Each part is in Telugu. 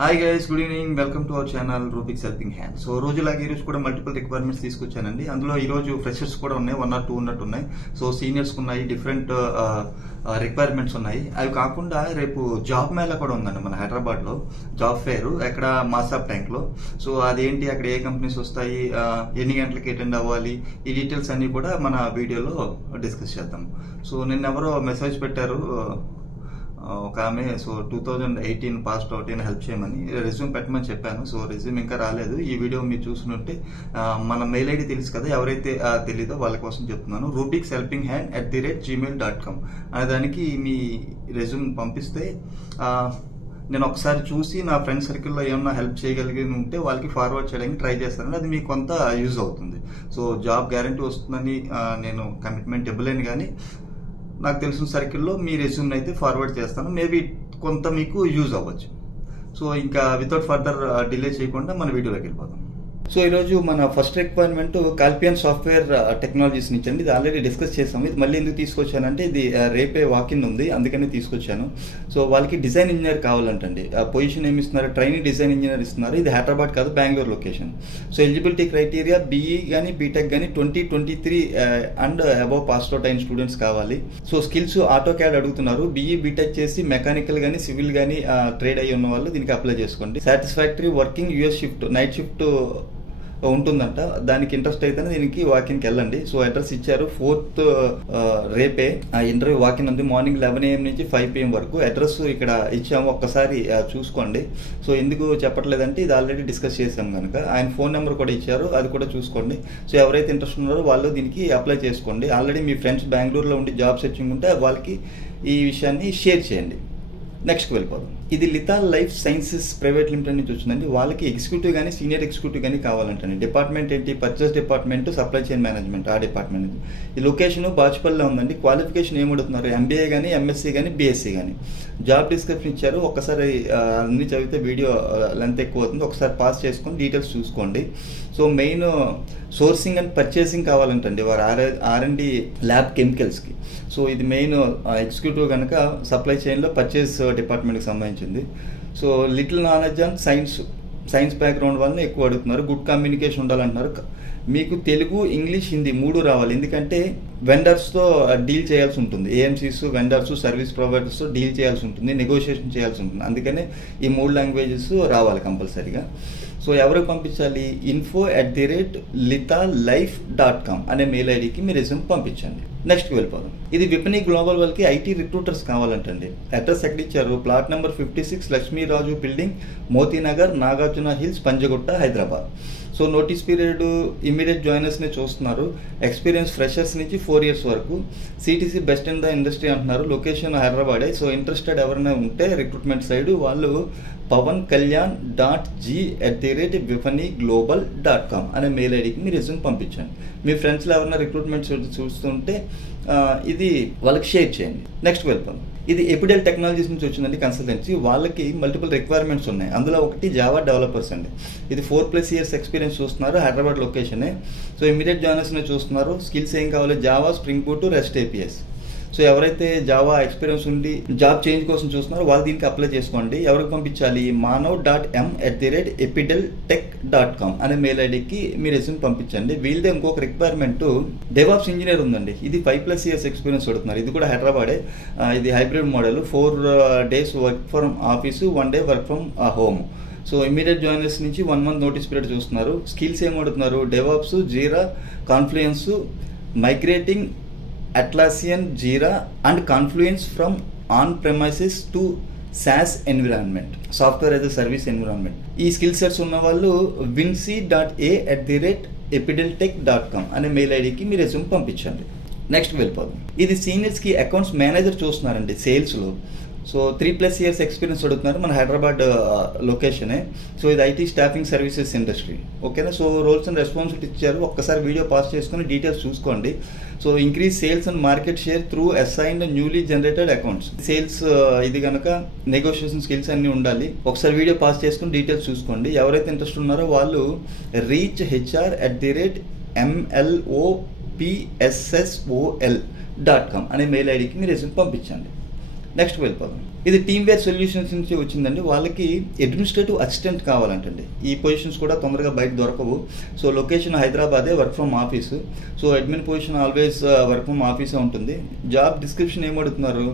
Hi guys, good evening. Welcome to our channel Rubix Helping Hand. So రోజులాగా ఈ రోజు కూడా మల్టిపుల్ రిక్వైర్మెంట్స్ తీసుకొచ్చానండి. అందులో ఈ రోజు ఫ్రెషర్స్ కూడా ఉన్నాయి, 1 or 2 ఉన్నట్టు ఉన్నాయి. సో సీనియర్స్ ఉన్నాయి, డిఫరెంట్ రిక్వైర్మెంట్స్ ఉన్నాయి. అవి కాకుండా రేపు జాబ్ మేళా కూడా ఉందండి మన హైదరాబాద్ లో, జాబ్ ఫేర్ ఎక్కడ మాసాబ్ ట్యాంక్ లో. సో అదేంటి, అక్కడ ఏ కంపెనీస్ వస్తాయి, ఎన్ని గంటలకి అటెండ్ అవ్వాలి, ఈ డీటెయిల్స్ అన్ని కూడా మన వీడియోలో డిస్కస్ చేద్దాం. సో నిన్న ఎవరో మెసేజ్ పెట్టారు ఒక ఆమె, సో 2018 పాస్డ్ అవుట్ అయినా హెల్ప్ చేయమని, రెజ్యూమ్ పెట్టమని చెప్పాను. సో రెజ్యూమ్ ఇంకా రాలేదు. ఈ వీడియో మీరు చూస్తుంటే మన మెయిల్ ఐడి తెలుసు కదా, ఎవరైతే తెలీదో వాళ్ళ కోసం చెప్తున్నాను. rubikshelpinghand@gmail.com అనే దానికి మీ రెజ్యూమ్ పంపిస్తే నేను ఒకసారి చూసి నా ఫ్రెండ్ సర్కిల్లో ఏమన్నా హెల్ప్ చేయగలిగి ఉంటే వాళ్ళకి ఫార్వర్డ్ చేయడానికి ట్రై చేస్తాను. అది మీకు కొంత యూజ్ అవుతుంది. సో జాబ్ గ్యారంటీ వస్తుందని నేను కమిట్మెంట్ ఇవ్వలేను, కానీ నాకు తెలిసిన సర్కిల్లో మీ రెజ్యూమ్ అయితే ఫార్వర్డ్ చేస్తాను. మేబీ కొంత మీకు యూజ్ అవ్వచ్చు. సో ఇంకా వితౌట్ ఫర్దర్ డిలే చేయకుండా మన వీడియోలోకి వెళ్ళిపోతాం. సో ఈరోజు మన ఫస్ట్ రిక్వైర్మెంట్ కాల్పియన్ సాఫ్ట్వేర్ టెక్నాలజీస్ నుంచి అండి. ఇది ఆల్రెడీ డిస్కస్ చేసాము. ఇది మళ్ళీ ఎందుకు తీసుకొచ్చానంటే, ఇది రేపే వాకిన్ ఉంది, అందుకని తీసుకొచ్చాను. సో వాళ్ళకి డిజైన్ ఇంజనీర్ కావాలంటండి. పొజిషన్ ఏమి ఇస్తున్నారు, ట్రైనింగ్ డిజైన్ ఇంజనీర్ ఇస్తున్నారు. ఇది హైదరాబాద్ కాదు, Bengaluru location. So eligibility criteria BE కానీ బీటెక్ కానీ 2023 అండ్ అబవ్ పాస్ అవుట్ అయిన స్టూడెంట్స్ కావాలి. సో స్కిల్స్ ఆటో క్యాడ్ అడుగుతున్నారు. బీఈ బీటెక్ చేసి మెకానికల్ కానీ సివిల్ కానీ ట్రేడ్ అయ్యి ఉన్న వాళ్ళు దీనికి అప్లై చేసుకోండి. Satisfactory working US shift, night shift ఉంటుందంట. దానికి ఇంట్రెస్ట్ అయితేనే దీనికి వాకిన్కి వెళ్ళండి. సో అడ్రస్ ఇచ్చారు, 4th రేపే ఇంటర్వ్యూ వాకిన్ ఉంది. మార్నింగ్ 11 AM నుంచి 5 PM వరకు. అడ్రస్ ఇక్కడ ఇచ్చాము, ఒక్కసారి చూసుకోండి. సో ఎందుకు చెప్పట్లేదంటే, ఇది ఆల్రెడీ డిస్కస్ చేసాం కనుక. ఆయన ఫోన్ నెంబర్ కూడా ఇచ్చారు, అది కూడా చూసుకోండి. సో ఎవరైతే ఇంట్రెస్ట్ ఉన్నారో వాళ్ళు దీనికి అప్లై చేసుకోండి. ఆల్రెడీ మీ ఫ్రెండ్స్ బెంగళూరులో ఉండి జాబ్ సెర్చింగ్ ఉంటే వాళ్ళకి ఈ విషయాన్ని షేర్ చేయండి. నెక్స్ట్కి వెళ్ళిపోదాం. ఇది లితాల్ లైఫ్ సైన్సెస్ ప్రైవేట్ లిమిటెడ్ నుంచి వచ్చిందండి. వాళ్ళకి ఎగ్జిక్యూటివ్ కానీ సీనియర్ ఎగ్జిక్యూటివ్ కానీ కావాలంటండి. డిపార్ట్మెంట్ ఏంటి, purchase department, supply chain management, ఆ డిపార్ట్మెంట్. ఈ లొకేషన్ బాచుపల్లిలో ఉందండి. క్వాలిఫికేషన్ ఏమడుతున్నారు, ఎంబీఏ కానీ ఎంఎస్సీ కానీ బీఎస్సీ కానీ. జాబ్ డిస్క్రిప్షన్ ఇచ్చారు, ఒక్కసారి అన్ని చదివితే వీడియో లెంత్ ఎక్కువ అవుతుంది. ఒకసారి పాస్ చేసుకొని డీటెయిల్స్ చూసుకోండి. So main sourcing and purchasing కావాలంటండి వారు R&D ల్యాబ్ కెమికల్స్కి. సో ఇది మెయిన్ ఎగ్జిక్యూటివ్ కనుక సప్లై చైన్లో పర్చేస్ డిపార్ట్మెంట్కి సంబంధించింది. So little knowledge and science background వల్ల ఎక్కువ అడుగుతున్నారు. గుడ్ కమ్యూనికేషన్ ఉండాలంటున్నారు. మీకు తెలుగు, ఇంగ్లీష్, హిందీ 3 రావాలి. ఎందుకంటే వెండర్స్తో డీల్ చేయాల్సి ఉంటుంది. ఏఎంసీస్, వెండర్స్, సర్వీస్ ప్రొవైడర్స్తో డీల్ చేయాల్సి ఉంటుంది, నెగోషియేషన్ చేయాల్సి ఉంటుంది. అందుకనే ఈ 3 లాంగ్వేజెస్ రావాలి కంపల్సరీగా. సో ఎవరికి పంపించాలి, info@litallife.com అనే మెయిల్ ఐడికి మీ రెజ్యూమ్ పంపించండి. నెక్స్ట్కి వెళ్ళిపోదాం. ఇది విపణి గ్లోబల్ వాళ్ళకి ఐటీ రిక్రూటర్స్ కావాలంటండి. అడ్రస్ ఎక్కడ ఇచ్చారు, plot number 56 Lakshmiraju building, Motinagar, Nagarjuna Hills, Panjagutta, Hyderabad. So notice period immediate జాయినర్స్ని చూస్తున్నారు. ఎక్స్పీరియన్స్ ఫ్రెషర్స్ నుంచి 4 years వరకు. CTC best in the industry అంటున్నారు. లొకేషన్ హైదరాబాదే. సో ఇంట్రెస్టెడ్ ఎవరైనా ఉంటే రిక్రూట్మెంట్ సైడ్ వాళ్ళు pavankalyan.g@vipaниglobal.com అనే మెయిల్ ఐడికి మీ రెజ్యూమ్ పంపించండి. మీ ఫ్రెండ్స్లో ఎవరైనా రిక్రూట్మెంట్ చూస్తుంటే ఇది వాళ్ళకి షేర్ చేయండి. నెక్స్ట్ వెళ్తాం. ఇది ఎపిడెల్ టెక్నాలజీస్ నుంచి వచ్చిందండి, కన్సల్టెన్సీ. వాళ్ళకి మల్టిపుల్ రిక్వైర్మెంట్స్ ఉన్నాయి. అందులో ఒకటి జావా డెవలపర్స్ అండి. ఇది 4+ years ఎక్స్పీరియన్స్ చూస్తున్నారు, హైదరాబాద్ లొకేషనే. సో ఇమీడియట్ జాయినర్స్ని చూస్తున్నారు. స్కిల్స్ ఏం కావాలి, Java, spring boot, rest APIs. So ఎవరైతే జావా ఎక్స్పీరియన్స్ ఉండి జాబ్ చేంజ్ కోసం చూస్తున్నారో వాళ్ళు దీనికి అప్లై చేసుకోండి. ఎవరికి పంపించాలి, manav.m@epideltech.com అనే మెయిల్ ఐడికి మీ రెజ్యూమ్ పంపించండి. వీళ్ళదే ఇంకొక రిక్వైర్మెంట్ డెవాప్స్ ఇంజనీర్ ఉందండి. ఇది 5+ years ఎక్స్పీరియన్స్ అడుగుతున్నారు. ఇది కూడా హైదరాబాదే. ఇది hybrid model, 4 days work from office, 1 day work from home. So immediate joiners నుంచి 1 month నోటీస్ పీరియడ్ చూస్తున్నారు. స్కిల్స్ ఏమడుతున్నారు, DevOps, Jira, Confluence, migrating Atlassian, Jira and Confluence from on-premises to SaaS environment, software as a service environment. ఈ స్కిల్ సెట్స్ ఉన్న వాళ్ళు vinci.a@epideltech.com అనే మెయిల్ ఐడికి మీ రెజ్యూమ్ పంపించండి. నెక్స్ట్ వెళ్ళిపోదాం. ఇది సీనియర్స్కి అకౌంట్స్ మేనేజర్ చూస్తున్నారండి సేల్స్లో. సో 3+ years ఎక్స్పీరియన్స్ అడుగుతున్నారు. మన హైదరాబాద్ లొకేషనే. సో ఇది ఐటీ స్టాఫింగ్ సర్వీసెస్ ఇండస్ట్రీ. ఓకేనా. సో రోల్స్ అండ్ రెస్పాన్సిబిలిటీ ఇచ్చారు. ఒక్కసారి వీడియో పాస్ చేసుకుని డీటెయిల్స్ చూసుకోండి. So increase sales and market share through assigned newly generated accounts. Sales ఇది కనుక నెగోషియేషన్ స్కిల్స్ అన్నీ ఉండాలి. ఒకసారి వీడియో పాస్ చేసుకుని డీటెయిల్స్ చూసుకోండి. ఎవరైతే ఇంట్రెస్ట్ ఉన్నారో వాళ్ళు reachhr@mlopssol.com అనే మెయిల్ ఐడికి మీ రెజ్యూమ్ పంపించండి. నెక్స్ట్ వెళ్ళిపోదాం. ఇది టీమ్వేర్ సొల్యూషన్స్ నుంచి వచ్చిందండి. వాళ్ళకి అడ్మినిస్ట్రేటివ్ అసిస్టెంట్ కావాలంటండి. ఈ పొజిషన్స్ కూడా తొందరగా బయట దొరకవు. సో లొకేషన్ హైదరాబాదే, work from office. So admin position always work from ఆఫీసే ఉంటుంది. జాబ్ డిస్క్రిప్షన్ ఏమడుతున్నారు,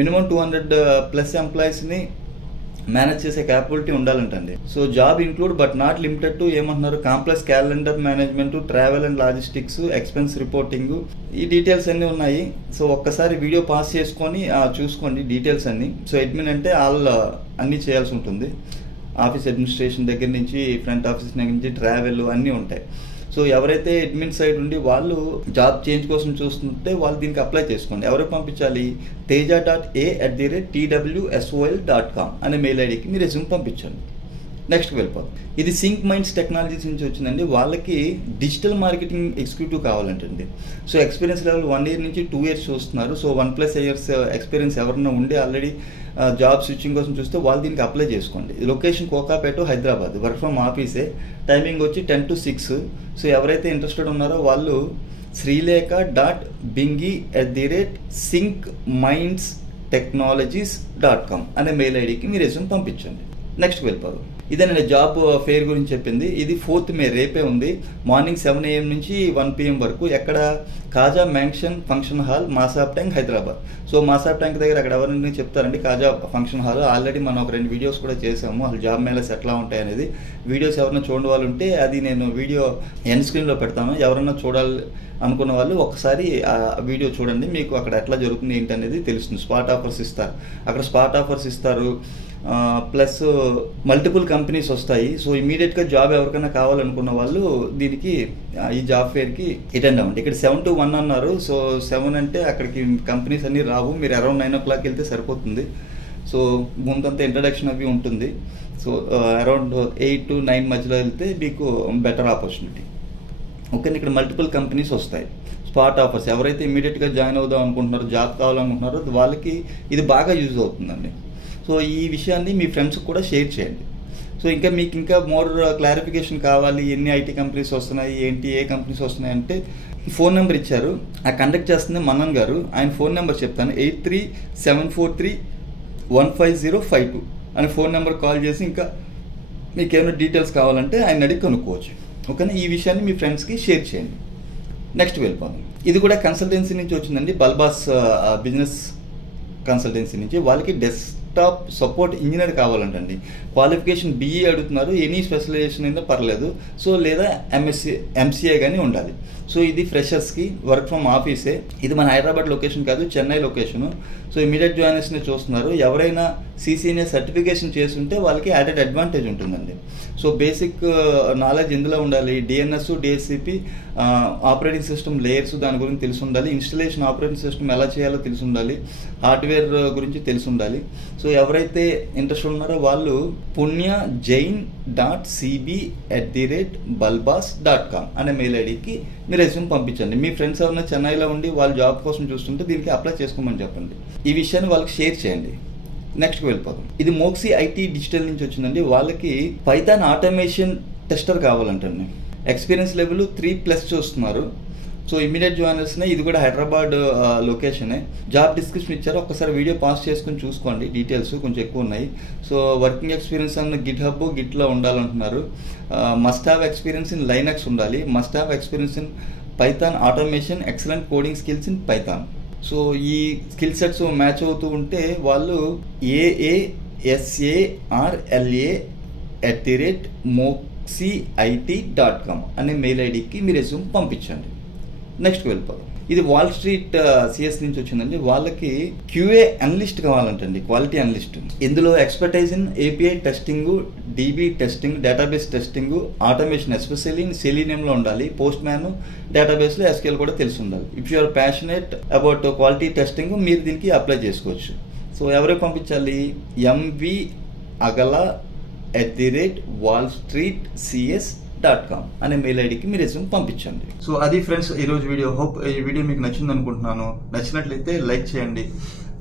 మినిమం 200+ ఎంప్లాయీస్ని మేనేజ్ చేసే క్యాపబిలిటీ ఉండాలంటండి. So job include but not limited to ఏమంటున్నారు, complex calendar management, travel and logistics, expense reporting, ఈ డీటెయిల్స్ అన్నీ ఉన్నాయి. సో ఒక్కసారి వీడియో పాస్ చేసుకొని చూసుకోండి డీటెయిల్స్ అన్ని. సో అడ్మిన్ అంటే అన్నీ చేయాల్సి ఉంటుంది. ఆఫీస్ అడ్మినిస్ట్రేషన్ దగ్గర నుంచి, ఫ్రంట్ ఆఫీస్ దగ్గర నుంచి, ట్రావెల్ అన్నీ ఉంటాయి. సో ఎవరైతే అడ్మిన్ సైడ్ ఉండి వాళ్ళు జాబ్ చేంజ్ కోసం చూస్తుంటే వాళ్ళు దీనికి అప్లై చేసుకోండి. ఎవరికి పంపించాలి, teja.a@twsol.com అనే మెయిల్ ఐడికి మీ రెజ్యూమ్ పంపించండి. నెక్స్ట్ వెళ్ళిపోతాం. ఇది సింక్ మైండ్స్ టెక్నాలజీస్ నుంచి వచ్చిందండి. వాళ్ళకి డిజిటల్ మార్కెటింగ్ ఎగ్జిక్యూటివ్ కావాలంటండి. సో ఎక్స్పీరియన్స్ లెవెల్ 1 year నుంచి 2 years చూస్తున్నారు. సో 1+ years ఎక్స్పీరియన్స్ ఎవరన్నా ఉండి ఆల్రెడీ జాబ్ స్విచ్చింగ్ కోసం చూస్తే వాళ్ళు దీనికి అప్లై చేసుకోండి. లొకేషన్ కోకాపేట, హైదరాబాద్, వర్క్ ఫ్రమ్ ఆఫీసే. టైమింగ్ వచ్చి 10 to 6. సో ఎవరైతే ఇంట్రెస్టెడ్ ఉన్నారో వాళ్ళు srilekha.bingi@syncmindsTechnologies.com అనే మెయిల్ ఐడికి మీ రెజ్యూమ్ పంపించండి. నెక్స్ట్ వెళ్ళిపోదాం. ఇదే నేను జాబ్ ఫెయిర్ గురించి చెప్పింది. ఇది 4th May రేపే ఉంది. మార్నింగ్ 7 AM నుంచి 1 PM వరకు. ఎక్కడ, Kaja mansion function hall, Masab tank, Hyderabad. So Masab tank దగ్గర అక్కడ ఎవరైనా చెప్తారండి కాజా ఫంక్షన్ హాల్. ఆల్రెడీ మనం ఒక 2 వీడియోస్ కూడా చేసాము అసలు జాబ్ మేళస్ ఎట్లా ఉంటాయి అనేది. వీడియోస్ ఎవరైనా చూడని వాళ్ళు ఉంటే అది నేను వీడియో ఎండ్ స్క్రీన్లో పెడతాను. ఎవరైనా చూడాలి అనుకున్న వాళ్ళు ఒకసారి ఆ వీడియో చూడండి, మీకు అక్కడ ఎట్లా జరుగుతుంది ఏంటి అనేది తెలుస్తుంది. స్పాట్ ఆఫర్స్ ఇస్తారు అక్కడ, స్పాట్ ఆఫర్స్ ఇస్తారు. ప్లస్ మల్టిపుల్ కంపెనీస్ వస్తాయి. సో ఇమీడియట్గా జాబ్ ఎవరికైనా కావాలనుకున్న వాళ్ళు దీనికి ఈ జాబ్ ఫేర్కి అటెండ్ అవ్వండి. ఇక్కడ 7 to 1 అన్నారు. సో 7 అంటే అక్కడికి కంపెనీస్ అన్నీ రావు. మీరు అరౌండ్ 9 o'clock వెళ్తే సరిపోతుంది. సో ముందంతా ఇంట్రడక్షన్ అవి ఉంటుంది. సో అరౌండ్ 8 to 9 మధ్యలో వెళ్తే మీకు బెటర్ ఆపర్చునిటీ. ఓకే, ఇక్కడ మల్టిపుల్ కంపెనీస్ వస్తాయి. స్పాట్ ఆఫర్స్ ఎవరైతే ఇమీడియట్గా జాయిన్ అవుదాం అనుకుంటున్నారో, జాబ్ కావాలనుకుంటున్నారో వాళ్ళకి ఇది బాగా యూజ్ అవుతుందండి. సో ఈ విషయాన్ని మీ ఫ్రెండ్స్కి కూడా షేర్ చేయండి. సో మీకు ఇంకా మోర్ క్లారిఫికేషన్ కావాలి, ఎన్ని ఐటీ కంపెనీస్ వస్తున్నాయి, ఏంటి, ఏ కంపెనీస్ వస్తున్నాయి అంటే ఫోన్ నెంబర్ ఇచ్చారు. ఆ కండక్ట్ చేస్తుంది మన్నన్ గారు. ఆయన ఫోన్ నెంబర్ చెప్తాను, 83-743-15052 అని ఫోన్ నెంబర్ కాల్ చేసి ఇంకా మీకు ఏమైనా డీటెయిల్స్ కావాలంటే ఆయన అడిగి కనుక్కోవచ్చు. ఓకేనా, ఈ విషయాన్ని మీ ఫ్రెండ్స్కి షేర్ చేయండి. నెక్స్ట్ వెళ్ళిపోదాం. ఇది కూడా కన్సల్టెన్సీ నుంచి వచ్చిందండి. బల్బాస్ బిజినెస్ కన్సల్టెన్సీ నుంచి. వాళ్ళకి డెస్క్టాప్ సపోర్ట్ ఇంజనీర్ కావాలంటండి. క్వాలిఫికేషన్ BE అడుగుతున్నారు. ఎనీ స్పెషలైజేషన్ అయినా పర్లేదు. సో లేదా MCA కానీ ఉండాలి. సో ఇది ఫ్రెషర్స్కి, వర్క్ ఫ్రమ్ ఆఫీసే. ఇది మన హైదరాబాద్ లొకేషన్ కాదు, చెన్నై లొకేషను. సో ఇమీడియట్ జాయినర్స్ని చూస్తున్నారు. ఎవరైనా CCNA సర్టిఫికేషన్ చేస్తుంటే వాళ్ళకి యాడెడ్ అడ్వాంటేజ్ ఉంటుందండి. సో బేసిక్ నాలెడ్జ్ ఎందులో ఉండాలి, DNS, DHCP, operating system layers దాని గురించి తెలిసి ఉండాలి. ఇన్స్టలేషన్ ఆపరేటింగ్ సిస్టమ్ ఎలా చేయాలో తెలిసి ఉండాలి. హార్డ్వేర్ గురించి తెలిసి ఉండాలి. సో ఎవరైతే ఇంట్రెస్ట్ ఉన్నారో వాళ్ళు punyajain.cb@balbas.com అనే మెయిల్ ఐడికి మీ రెజ్యూమ్ పంపించండి. మీ ఫ్రెండ్స్ ఎవరైనా చెన్నైలో ఉండి వాళ్ళు జాబ్ కోసం చూస్తుంటే దీనికి అప్లై చేసుకోమని చెప్పండి. ఈ విషయాన్ని వాళ్ళకి షేర్ చేయండి. నెక్స్ట్ వెళ్ళిపోదాం. ఇది మోక్సీ IT డిజిటల్ నుంచి వచ్చిందండి. వాళ్ళకి పైథాన్ ఆటోమేషన్ టెస్టర్ కావాలంటండి. ఎక్స్పీరియన్స్ లెవెల్ 3+ చూస్తున్నారు. సో ఇమీడియట్ జాయినర్స్నే. ఇది కూడా హైదరాబాద్ లొకేషనే. జాబ్ డిస్క్రిప్షన్ ఇచ్చారు, ఒక్కసారి వీడియో పాస్ చేసుకుని చూసుకోండి. డీటెయిల్స్ కొంచెం ఎక్కువ ఉన్నాయి. సో వర్కింగ్ ఎక్స్పీరియన్స్ అన్న GitHub, Gitలో ఉండాలంటున్నారు. Must have experience in Linux ఉండాలి. Must have experience in Python automation, excellent coding skills in Python. So ఈ స్కిల్ సెట్స్ మ్యాచ్ అవుతూ ఉంటే వాళ్ళు aasarla@moxit.com అనే మెయిల్ ఐడికి మీ రెజ్యూమ్ పంపించండి. నెక్స్ట్ వెళ్ళిపోదాం. ఇది వాల్ స్ట్రీట్ CS నుంచి వచ్చిందండి. వాళ్ళకి QA అనలిస్ట్ కావాలంటండి, క్వాలిటీ అనలిస్ట్. ఇందులో expertise in API testing, DB testing, database testing, automation especially in సెలీనియంలో ఉండాలి. పోస్ట్ మ్యాన్, డేటాబేస్లో SQL కూడా తెలిసి ఉండాలి. If you are passionate about quality testing మీరు దీనికి అప్లై చేసుకోవచ్చు. సో ఎవరికి పంపించాలి, mvagala@wallstreetcs.com అనే మెయిల్ ఐడికి మీ రెజ్యూమ్ పంపించండి. సో అది ఫ్రెండ్స్ ఈరోజు వీడియో. హోప్ ఈ వీడియో మీకు నచ్చింది అనుకుంటున్నాను. నచ్చినట్లయితే లైక్ చేయండి.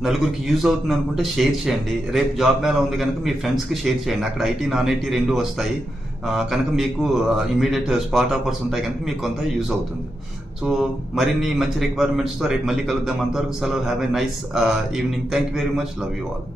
నలుగురికి యూజ్ అవుతుంది అనుకుంటే షేర్ చేయండి. రేపు జాబ్ మేళా ఉంది కనుక మీ ఫ్రెండ్స్కి షేర్ చేయండి. అక్కడ IT, నాన్ IT రెండు వస్తాయి. కనుక మీకు ఇమీడియట్ స్పాట్ ఆఫర్స్ ఉంటాయి కనుక మీకు కొంత యూజ్ అవుతుంది. సో మరిన్ని మంచి రిక్వైర్మెంట్స్తో రేపు మళ్ళీ కలుద్దాం. అంతవరకు సెలవు. Have a nice evening. Thank you very much. Love you all.